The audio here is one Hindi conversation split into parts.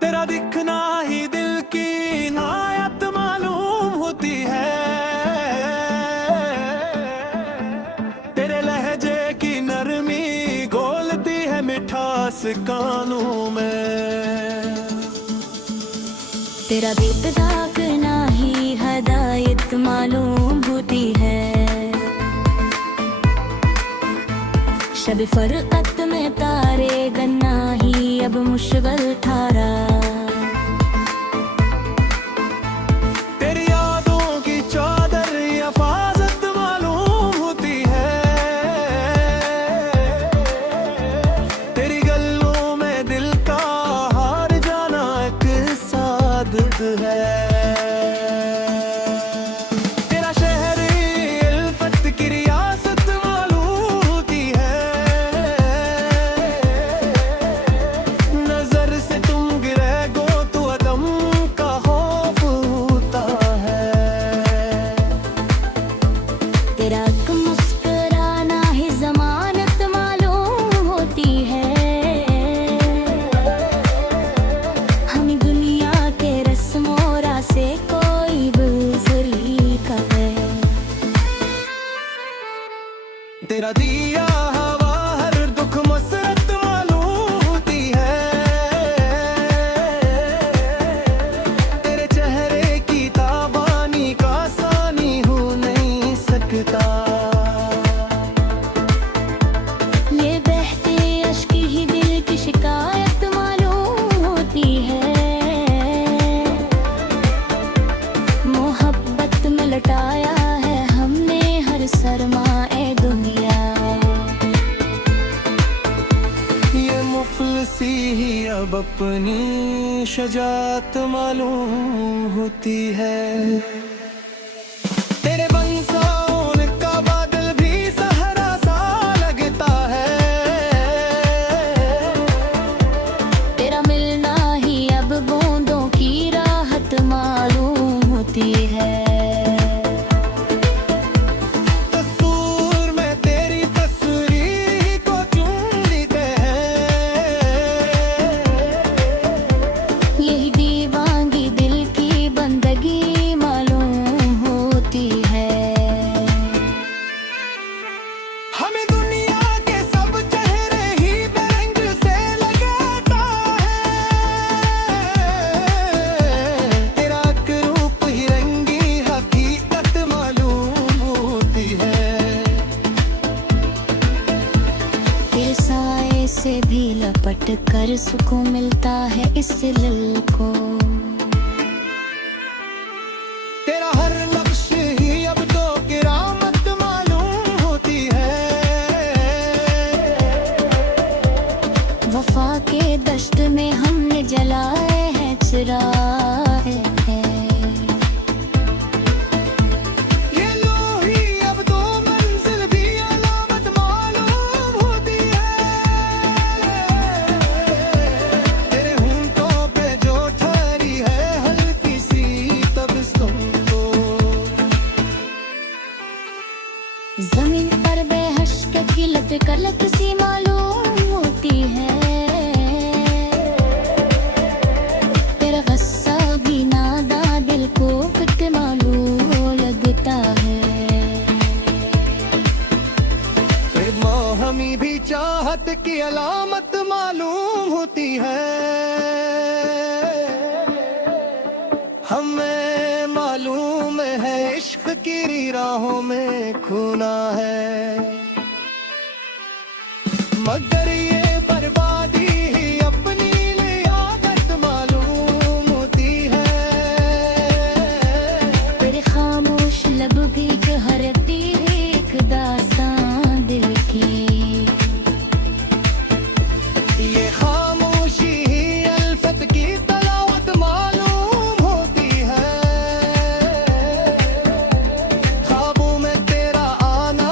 तेरा दिखना ही दिल की इनायत मालूम होती है। तेरे लहजे की नरमी घोलती है मिठास कानों में। तेरा बेतदागना ही हदायत मालूम होती है। शब फरकत में तारे गन्ना ही अब मुश्किल ठारा। तेरी यादों की चादर हिफाजत मालूम होती है। तेरी गल्लों में दिल का हार जाना एक सादत है। तेरा शहर इल्फत की रियासत मालूम होती है। नजर से तुम गिरे गो तो अदम का खौफ होता है। तेरा मुस्कुराना ही जमानत मालूम होती है। हम दुनिया के रस्मों से कोई बुजुर्गी का है। तेरा दिया हवा हर दुख मसरत मालूम होती है। तेरे चेहरे की ताबानी का सानी हो नहीं सकता। ये बहते अश्क ही दिल की शिकायत मालूम होती है। मोहब्बत में लटाया है हमने हर सरमाए दुनिया। ये मुफलसी ही अब अपनी शजात मालूम होती है। तेरे बंसाओं का बादल भी सहरा सा लगता है। तेरा मिलना ही अब बूंदों की राहत मालूम होती है। तस्वीर में तेरी तस्वीर को चुन लेते हैं। यही दीवानगी दिल की बंदगी मालूम होती है। हमें दुनिया के सब चेहरे ही बेरंग से लगाता है। तेरा रूप ही रंगी हकीकत मालूम होती है। तेरे साए से भी लपट कर सुकून मिलता है इस दिल को। तेरा हर नक्श ही अब तो किरामत मालूम होती है। वफा के दश्त में हमने जलाए हैं चिराए हैं। ये लोही अब तो मंजिल भी अलामत मालूम होती है। तेरे होंठों पे जो ठहरी है हल्की सी तबस्सुम तो। जमीन पर बेहश्क की लट कलक सी मालूम होती है। तेरा गुस्सा भी नादा दिल को कितना मालूम लगता है। तेरे मोहमी भी चाहत की अलामत मालूम होती है। हमें मालूम है इश्क की राहों में खूना है। मगर ये बर्बादी ही अपनी लियाकत मालूम होती है। तेरे खामोश लब भी कहरती है एक दास्तां दिल की। ये खामोशी ही अल्फत की तलावत मालूम होती है। ख्वाबों में तेरा आना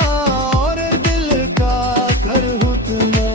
और दिल का कर हुतना।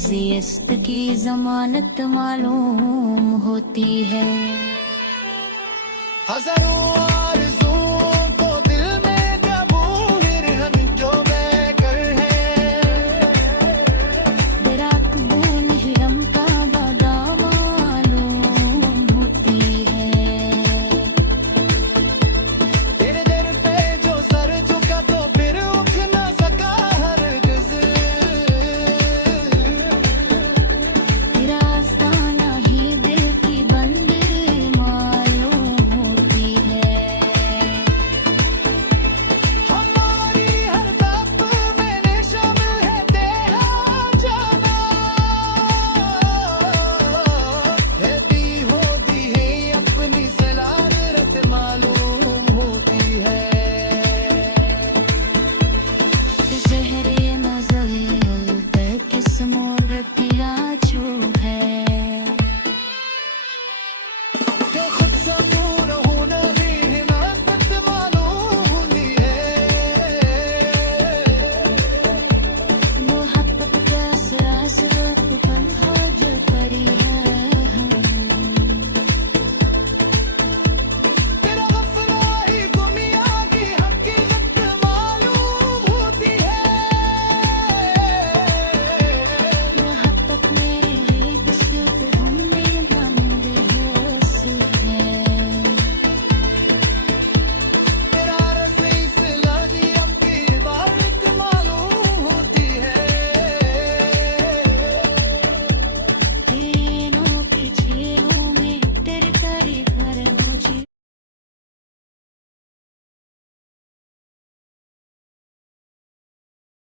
जियस्त की जमानत मालूम होती है। हजारों